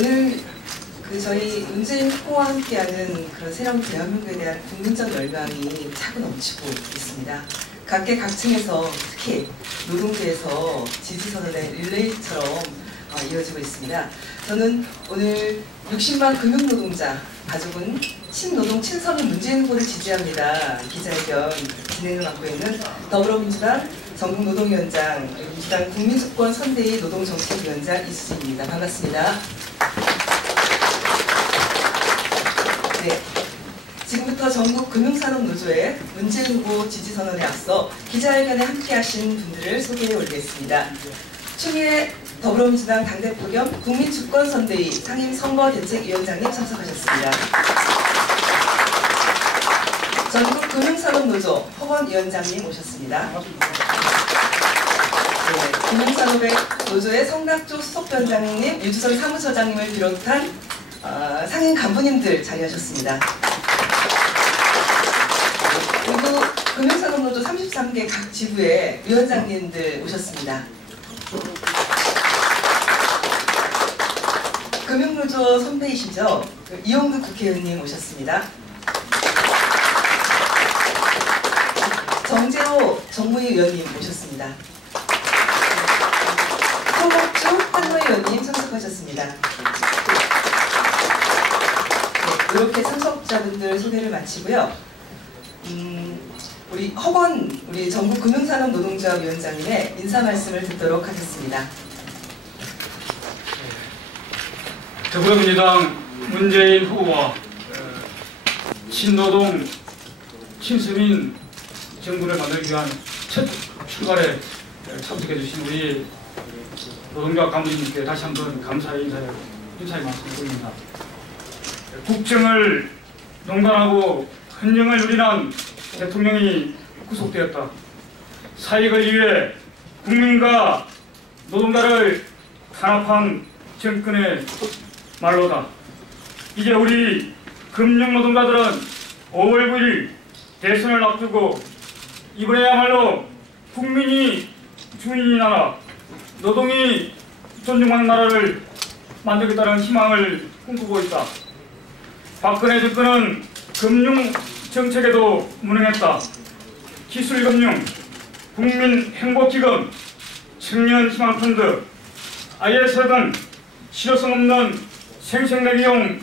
오늘 저희 문재인 후보와 함께하는 그런 새로운 대한민국에 대한 국민적 열망이 차고 넘치고 있습니다. 각계각층에서 특히 노동계에서 지지선언의 릴레이처럼 이어지고 있습니다. 저는 오늘 60만 금융노동자 가족은 친노동 친서민 문재인 후보를 지지합니다. 기자회견 진행을 맡고 있는 더불어민주당 전국노동위원장, 민주당 국민주권선대위 노동정책위원장 이수진입니다. 반갑습니다. 네, 지금부터 전국금융산업노조의 문재인 후보 지지선언에 앞서 기자회견에 함께하신 분들을 소개해 올리겠습니다. 추미애 더불어민주당 당대표 겸 국민주권선대위 상임선거대책위원장님 참석하셨습니다. 전국금융산업노조 허건위원장님 오셨습니다. 네, 금융산업의 노조의 성낙조 수석위원장님, 유주선 사무처장님을 비롯한 상임 간부님들 자리하셨습니다. 그리고 금융산업노조 33개 각 지부의 위원장님들 오셨습니다. 금융노조 선배이시죠? 이용두 국회의원님 오셨습니다. 정재호 정무위 의원님 오셨습니다. 송학주 한노위원님 참석하셨습니다. 네, 이렇게 참석자분들 소개를 마치고요. 우리 전국금융산업노동조합위원장님의 인사 말씀을 듣도록 하겠습니다. 더불어민주당 문재인 후보와 친노동, 친수민 정부를 만들기 위한 첫 출발에 참석해 주신 우리 노동조합 간부님께 다시 한번 감사의 인사의 말씀을 드립니다. 국정을 농단하고 헌정을 누리는 대통령이 구속되었다. 사익을 위해 국민과 노동자를 탄압한 정권의 말로다. 이제 우리 금융노동자들은 5월 9일 대선을 앞두고 이번에야말로 국민이 주인이 나라, 노동이 존중하는 나라를 만들겠다는 희망을 꿈꾸고 있다. 박근혜 정권은 금융정책에도 무능했다. 기술금융, 국민행복기금, 청년희망펀드, IS 등 실효성 없는 생색내기용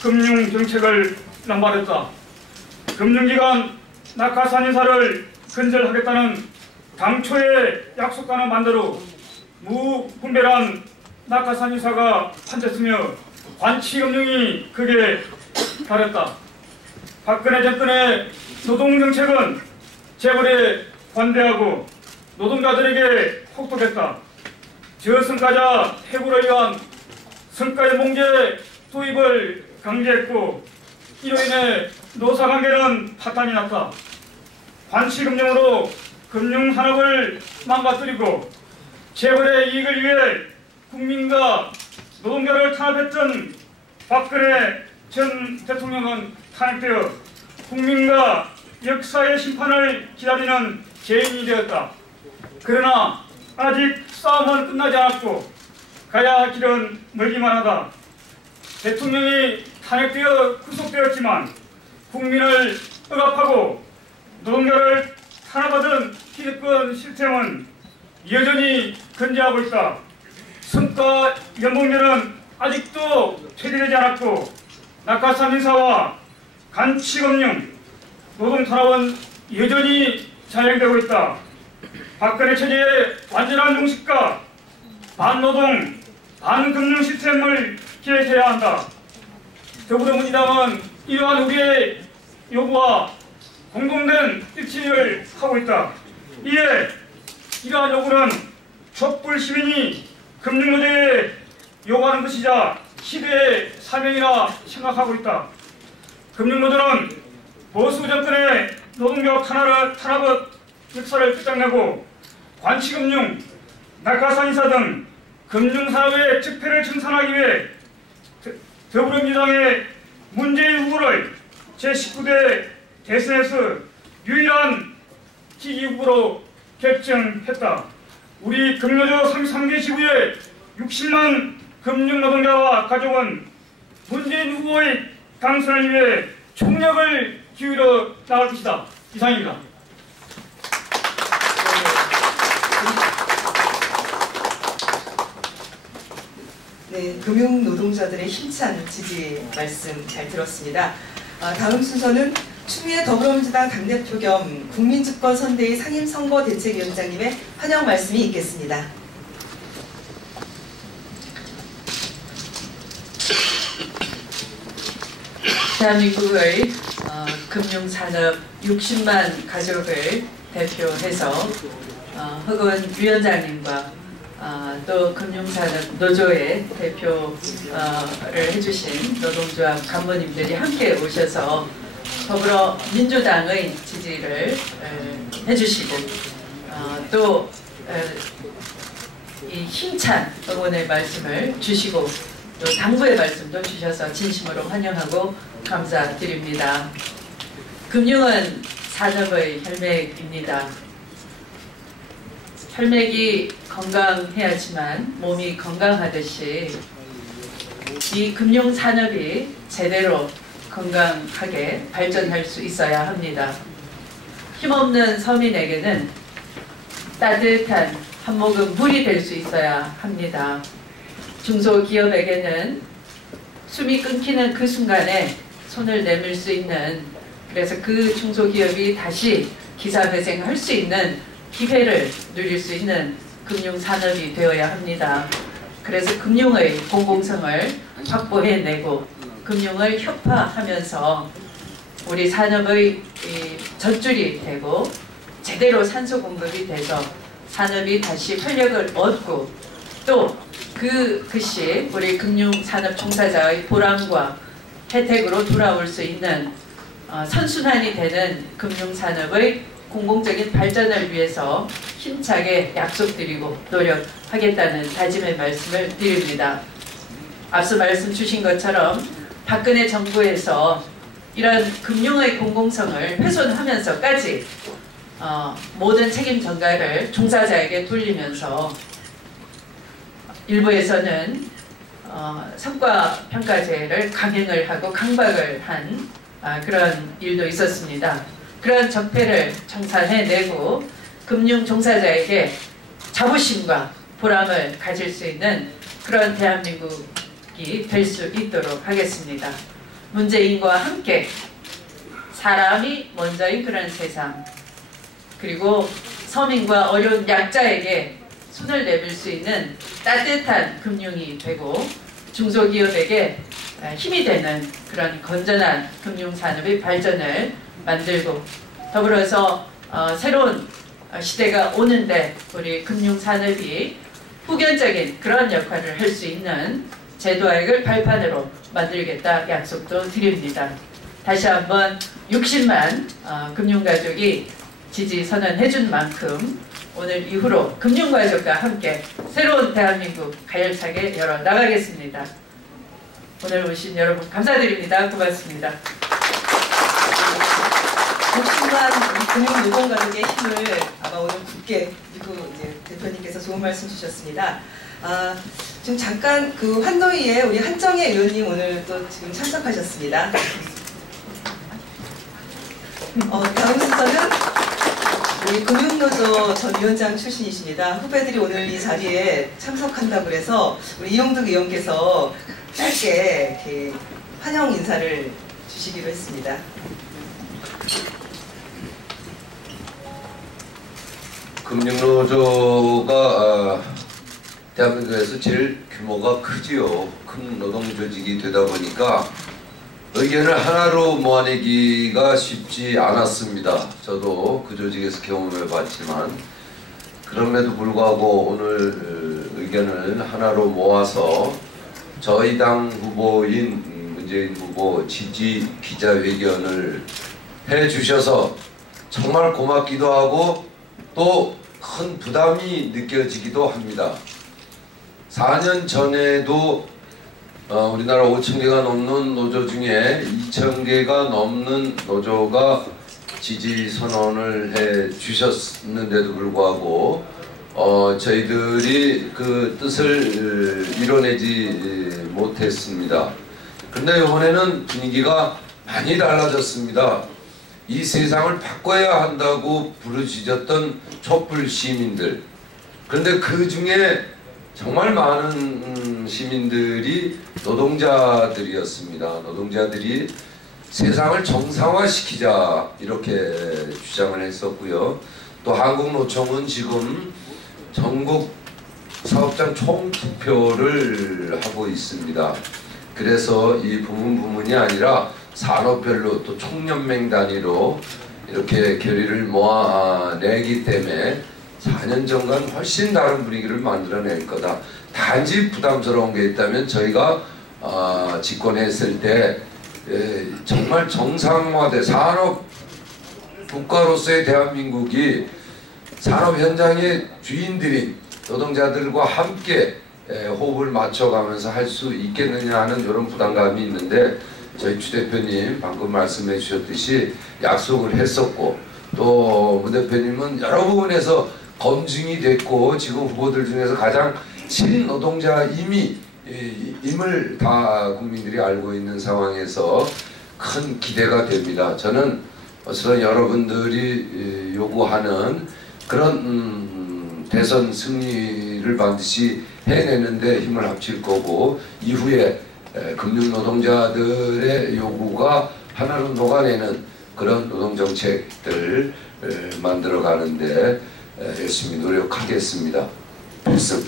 금융정책을 남발했다. 금융기관 낙하산인사를 근절하겠다는 당초의 약속과는 반대로 무분별한 낙하산인사가 판쳤으며 관치금융이 극에 달했다. 박근혜 정권의 노동정책은 재벌에 관대하고 노동자들에게 혹독했다. 저성과자 해고를 위한 성과의 몽제 도입을 강제했고 이로 인해 노사관계는 파탄이 났다. 관치금융으로 금융산업을 망가뜨리고 재벌의 이익을 위해 국민과 노동자를 탄압했던 박근혜 전 대통령은 탄핵되어 국민과 역사의 심판을 기다리는 죄인이 되었다. 그러나 아직 싸움은 끝나지 않았고 가야 할 길은 멀기만 하다. 대통령이 탄핵되어 구속되었지만 국민을 억압하고 노동자를 탄압하던 기득권 시스템은 여전히 건재하고 있다. 성과 연봉제는 아직도 퇴대되지 않았고 낙하산 인사와 간치금융, 노동탄압은 여전히 자행되고 있다. 박근혜 체제의 완전한 종식과 반노동, 반금융 시스템을 개혁해야 한다. 더불어민주당은 이러한 우리의 요구와 공동된 일치를 하고 있다. 이에 이러한 요구는 촛불 시민이 금융노조에 요구하는 것이자 시대의 사명이라 생각하고 있다. 금융노조는 보수 정권의 노동조합 탄압의 역사를 끝장내고 관치금융, 낙하산인사 등 금융산업의 적폐를 청산하기 위해 더불어민주당의 문재인 후보를 제19대 대선에서 유일한 지지 후보로 결정했다. 우리 금융노조 33개 지부의 60만 금융노동자와 가족은 문재인 후보의 당선을 위해 총력을 기울여 나갈 것이다. 이상입니다. 네, 금융노동자들의 힘찬 지지 말씀 잘 들었습니다. 다음 순서는 추미애 더불어민주당 당대표 겸 국민주권선대위 상임선거대책위원장님의 환영 말씀이 있겠습니다. 대한민국의 금융산업 60만 가족을 대표해서 허건 위원장님과 또 금융산업 노조의 대표를 해주신 노동조합 간부님들이 함께 오셔서 더불어민주당의 지지를 해주시고 또 이 힘찬 응원의 말씀을 주시고 또 당부의 말씀도 주셔서 진심으로 환영하고 감사드립니다. 금융은 산업의 혈맥입니다. 혈맥이 건강해야지만 몸이 건강하듯이 이 금융산업이 제대로 건강하게 발전할 수 있어야 합니다. 힘없는 서민에게는 따뜻한 한 모금 물이 될 수 있어야 합니다. 중소기업에게는 숨이 끊기는 그 순간에 손을 내밀 수 있는, 그래서 그 중소기업이 다시 기사회생할 수 있는 기회를 누릴 수 있는 금융산업이 되어야 합니다. 그래서 금융의 공공성을 확보해내고 금융을 협파하면서 우리 산업의 젖줄이 되고 제대로 산소 공급이 돼서 산업이 다시 활력을 얻고 또 그것이 우리 금융산업 종사자의 보람과 혜택으로 돌아올 수 있는 선순환이 되는 금융산업의 공공적인 발전을 위해서 힘차게 약속드리고 노력하겠다는 다짐의 말씀을 드립니다. 앞서 말씀 주신 것처럼 박근혜 정부에서 이런 금융의 공공성을 훼손하면서까지 모든 책임 전가를 종사자에게 돌리면서 일부에서는 성과평가제를 강행을 하고 강박을 한 그런 일도 있었습니다. 그런 적폐를 청산해내고 금융 종사자에게 자부심과 보람을 가질 수 있는 그런 대한민국이 될 수 있도록 하겠습니다. 문재인과 함께 사람이 먼저인 그런 세상, 그리고 서민과 어려운 약자에게 손을 내밀 수 있는 따뜻한 금융이 되고 중소기업에게 힘이 되는 그런 건전한 금융산업의 발전을 만들고 더불어서 새로운 시대가 오는데 우리 금융산업이 후견적인 그런 역할을 할 수 있는 제도화액을 발판으로 만들겠다 약속도 드립니다. 다시 한번 60만 금융가족이 지지 선언해준 만큼 오늘 이후로 금융가족과 함께 새로운 대한민국 가열차게 열어나가겠습니다. 오늘 오신 여러분 감사드립니다. 고맙습니다. 60만 금융노동가족의 힘을 아마 오늘 굳게 믿고 이제 대표님께서 좋은 말씀 주셨습니다. 지금 잠깐 그 환노위에 우리 한정혜 의원님 오늘 또 지금 참석하셨습니다. 다음 순서는 우리 금융노조 전 위원장 출신이십니다. 후배들이 오늘 이 자리에 참석한다고 해서 우리 이용득 의원께서 짧게 이렇게 환영 인사를 주시기로 했습니다. 금융노조가 대한민국에서 제일 규모가 크지요. 큰 노동조직이 되다 보니까 의견을 하나로 모아내기가 쉽지 않았습니다. 저도 그 조직에서 경험해봤지만 그럼에도 불구하고 오늘 의견을 하나로 모아서 저희 당 후보인 문재인 후보 지지 기자회견을 해주셔서 정말 고맙기도 하고 또 큰 부담이 느껴지기도 합니다. 4년 전에도 우리나라 5,000개가 넘는 노조 중에 2,000개가 넘는 노조가 지지 선언을 해 주셨는데도 불구하고 저희들이 그 뜻을 이뤄내지 못했습니다. 그런데 이번에는 분위기가 많이 달라졌습니다. 이 세상을 바꿔야 한다고 부르짖었던 촛불 시민들, 그런데 그 중에 정말 많은 시민들이 노동자들이었습니다. 노동자들이 세상을 정상화시키자 이렇게 주장을 했었고요. 또 한국노총은 지금 전국 사업장 총투표를 하고 있습니다. 그래서 이 부문이 아니라 산업별로 또 총연맹 단위로 이렇게 결의를 모아내기 때문에 4년 전과는 훨씬 다른 분위기를 만들어낼 거다. 단지 부담스러운 게 있다면 저희가 집권했을 때 정말 정상화된 산업 국가로서의 대한민국이 산업 현장의 주인들인 노동자들과 함께 호흡을 맞춰가면서 할 수 있겠느냐 하는 이런 부담감이 있는데, 저희 추 대표님 방금 말씀해 주셨듯이 약속을 했었고, 또 문 대표님은 여러 부분에서 검증이 됐고 지금 후보들 중에서 가장 친노동자임을 다 국민들이 알고 있는 상황에서 큰 기대가 됩니다. 저는 어쨌든 여러분들이 요구하는 그런 대선 승리를 반드시 해내는데 힘을 합칠 거고, 이후에 금융노동자들의 요구가 하나로 녹아내는 그런 노동정책들 만들어가는데 열심히 노력하겠습니다. 필승.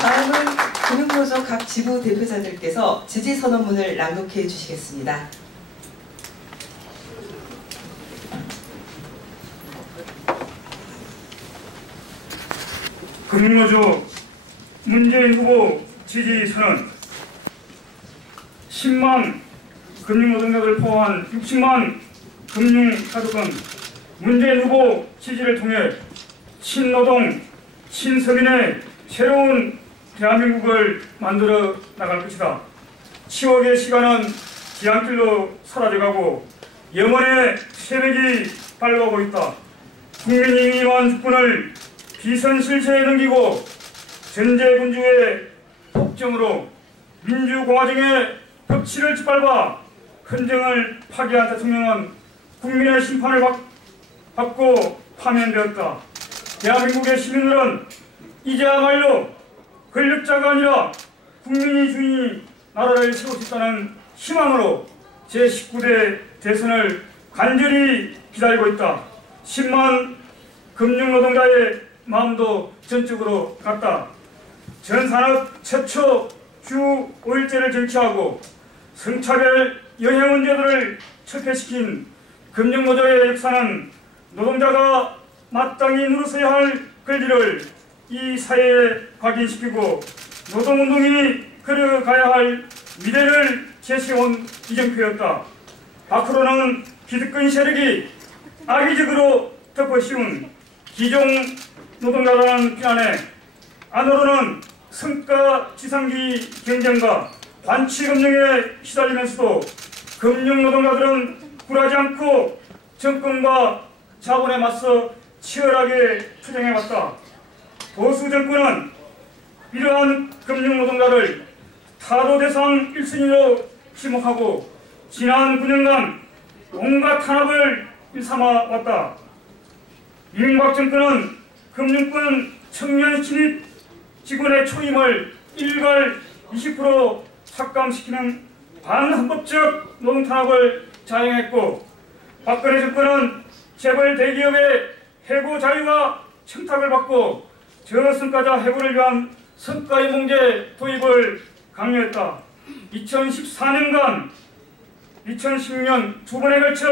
다음은 금융노조 각 지부 대표자들께서 지지선언문을 낭독해 주시겠습니다. 금융노조 문재인 후보 지지선언. 10만 금융노동자들 포함한 60만 금융가족은 문재인 후보 지지를 통해 친노동, 친서민의 새로운 대한민국을 만들어 나갈 것이다. 치욕의 시간은 지향길로 사라져가고 영원의 새벽이 밝아오고 있다. 국민이 임한 주권을 비선실세에 넘기고 전제군주의 폭정으로 민주공화정의 벽치를 짓밟아 헌정을 파괴한 대통령은 국민의 심판을 받고 파면되었다. 대한민국의 시민들은 이제야말로 권력자가 아니라 국민이 주인이 나라를 세우고 싶다는 희망으로 제19대 대선을 간절히 기다리고 있다. 10만 금융노동자의 마음도 전적으로 같다. 전산업 최초 주 5일제를 정치하고 성차별 영향 문제들을 척결시킨 금융노조의 역사는 노동자가 마땅히 누려서야 할 권리를 이 사회에 각인시키고 노동운동이 걸어가야 할 미래를 제시해온 이정표였다. 밖으로는 기득권 세력이 악의적으로 덮어씌운 기종 노동자라는 비난에, 안으로는 성과 지상기 경쟁과 관치금융에 시달리면서도 금융노동자들은 굴하지 않고 정권과 자본에 맞서 치열하게 투쟁해왔다. 보수 정권은 이러한 금융노동자를 타도 대상 1순위로 지목하고 지난 9년간 온갖 탄압을 일삼아왔다. 이명박 정권은 금융권 청년 신입 직원의 초임을 일괄 20% 삭감시키는 반헌법적 노동탄압을 자행했고, 박근혜 정권은 재벌 대기업의 해고 자유와 청탁을 받고 저성과자 해고를 위한 성과임봉제 도입을 강요했다. 2014년간 2016년 두 번에 걸쳐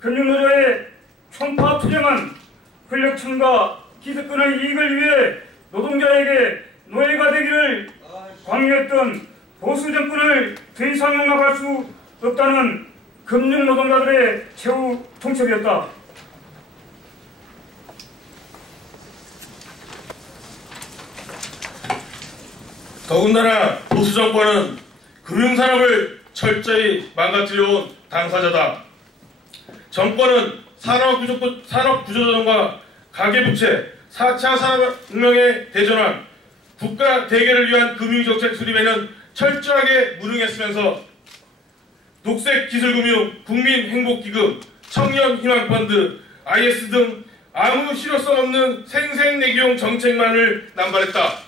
금융노조의 총파 투쟁은 권력층과 기득권의 이익을 위해 노동자에게 노예가 되기를 강요했던 보수 정권을 더 이상 용납할 수 없다는 금융노동자들의 최후 통첩이었다. 더군다나 보수 정권은 금융산업을 철저히 망가뜨려온 당사자다. 정권은 산업구조조정과 가계부채, 4차 산업혁명에 대전환, 국가 대결을 위한 금융정책 수립에는 철저하게 무능했으면서 녹색기술금융, 국민행복기금, 청년희망펀드, IS 등 아무 실효성 없는 생색내기용 정책만을 남발했다.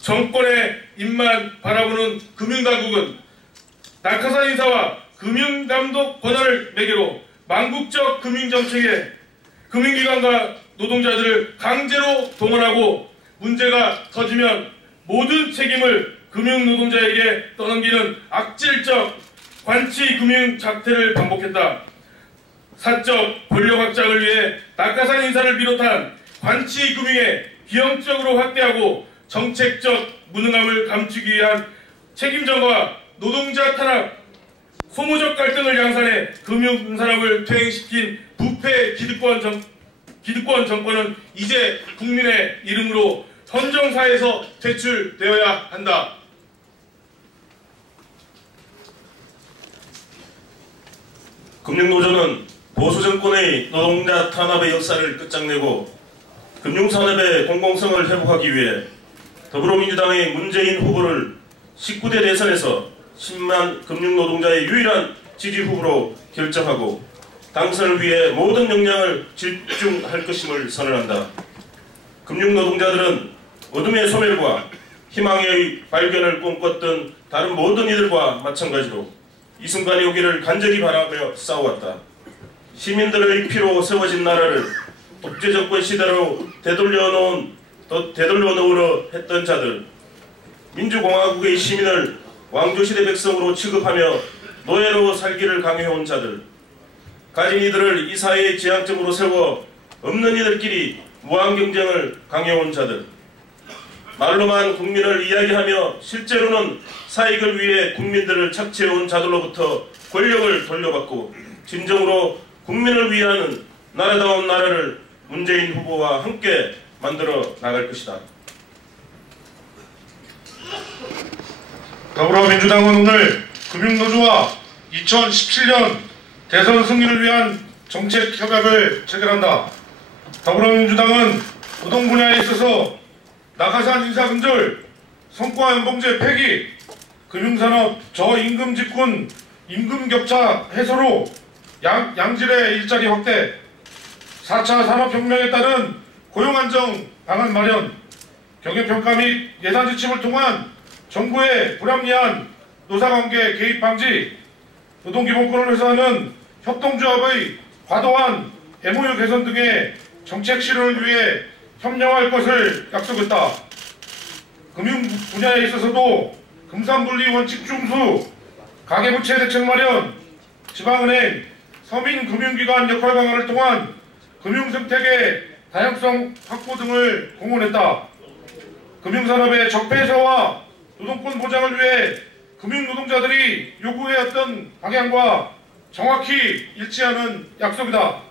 정권의 입만 바라보는 금융당국은 낙하산 인사와 금융감독 권한을 매개로 망국적 금융정책에 금융기관과 노동자들을 강제로 동원하고 문제가 터지면 모든 책임을 금융노동자에게 떠넘기는 악질적 관치금융 작태를 반복했다. 사적 권력 확장을 위해 낙하산 인사를 비롯한 관치금융에 비용적으로 확대하고 정책적 무능함을 감추기 위한 책임전과 노동자 탄압, 소모적 갈등을 양산해 금융산업을 퇴행시킨 부패 기득권 정권은 이제 국민의 이름으로 헌정사에서 퇴출되어야 한다. 금융노조는 보수정권의 노동자 탄압의 역사를 끝장내고 금융산업의 공공성을 회복하기 위해 더불어민주당의 문재인 후보를 19대 대선에서 10만 금융노동자의 유일한 지지 후보로 결정하고 당선을 위해 모든 역량을 집중할 것임을 선언한다. 금융노동자들은 어둠의 소멸과 희망의 발견을 꿈꿨던 다른 모든 이들과 마찬가지로 이 순간이 오기를 간절히 바라며 싸워왔다. 시민들의 피로 세워진 나라를 독재정권 시대로 되돌려 놓으려 했던 자들, 민주공화국의 시민을 왕조시대 백성으로 취급하며 노예로 살기를 강요해온 자들, 가진 이들을 이 사회의 지향점으로 세워 없는 이들끼리 무한경쟁을 강요해온 자들, 말로만 국민을 이야기하며 실제로는 사익을 위해 국민들을 착취해온 자들로부터 권력을 돌려받고 진정으로 국민을 위하는 나라다운 나라를 문재인 후보와 함께 만들어 나갈 것이다. 더불어민주당은 오늘 금융노조와 2017년 대선 승리를 위한 정책 협약을 체결한다. 더불어민주당은 노동 분야에 있어서 낙하산 인사 근절, 성과연봉제 폐기, 금융산업 저임금 직군 임금 격차 해소로 양질의 일자리 확대, 4차 산업혁명에 따른 고용안정 방안 마련, 경영평가 및 예산 지침을 통한 정부의 불합리한 노사관계 개입 방지, 노동기본권을 회수하는 협동조합의 과도한 MOU 개선 등의 정책 실현을 위해 협력할 것을 약속했다. 금융 분야에 있어서도 금산분리 원칙 준수, 가계부채 대책 마련, 지방은행, 서민금융기관 역할 강화를 통한 금융생태계 다양성 확보 등을 공언했다. 금융산업의 적폐해소와 노동권 보장을 위해 금융노동자들이 요구해왔던 방향과 정확히 일치하는 약속이다.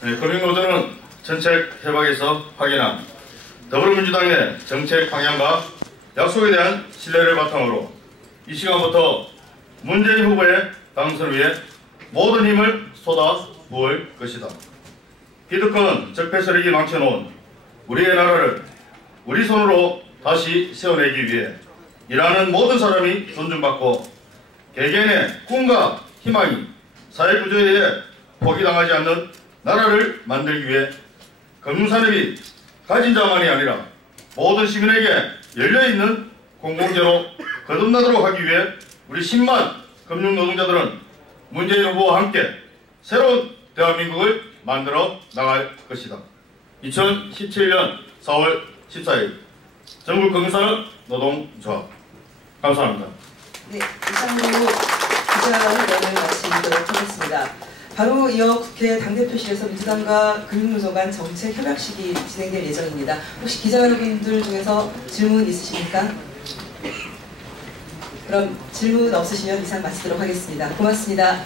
금융노조는 정책 협약에서 확인한 더불어민주당의 정책 방향과 약속에 대한 신뢰를 바탕으로 이 시간부터 문재인 후보의 당선을 위해 모든 힘을 쏟아 부을 것이다. 기득권 적폐 세력이 망쳐놓은 우리의 나라를 우리 손으로 다시 세워내기 위해 일하는 모든 사람이 존중받고 개개인의 꿈과 희망이 사회구조에 의해 포기당하지 않는 나라를 만들기 위해 금융산업이 가진 자만이 아니라 모든 시민에게 열려있는 공공재로 거듭나도록 하기 위해 우리 10만 금융노동자들은 문재인 후보와 함께 새로운 대한민국을 만들어 나갈 것이다. 2017년 4월 14일 전국금융산업 노동조합 감사합니다. 네, 이상으로 기자회견을 마치도록 하겠습니다. 바로 이어 국회 당대표실에서 민주당과 금융노조 간 정책 협약식이 진행될 예정입니다. 혹시 기자 여러분들 중에서 질문 있으십니까? 그럼 질문 없으시면 이상 마치도록 하겠습니다. 고맙습니다.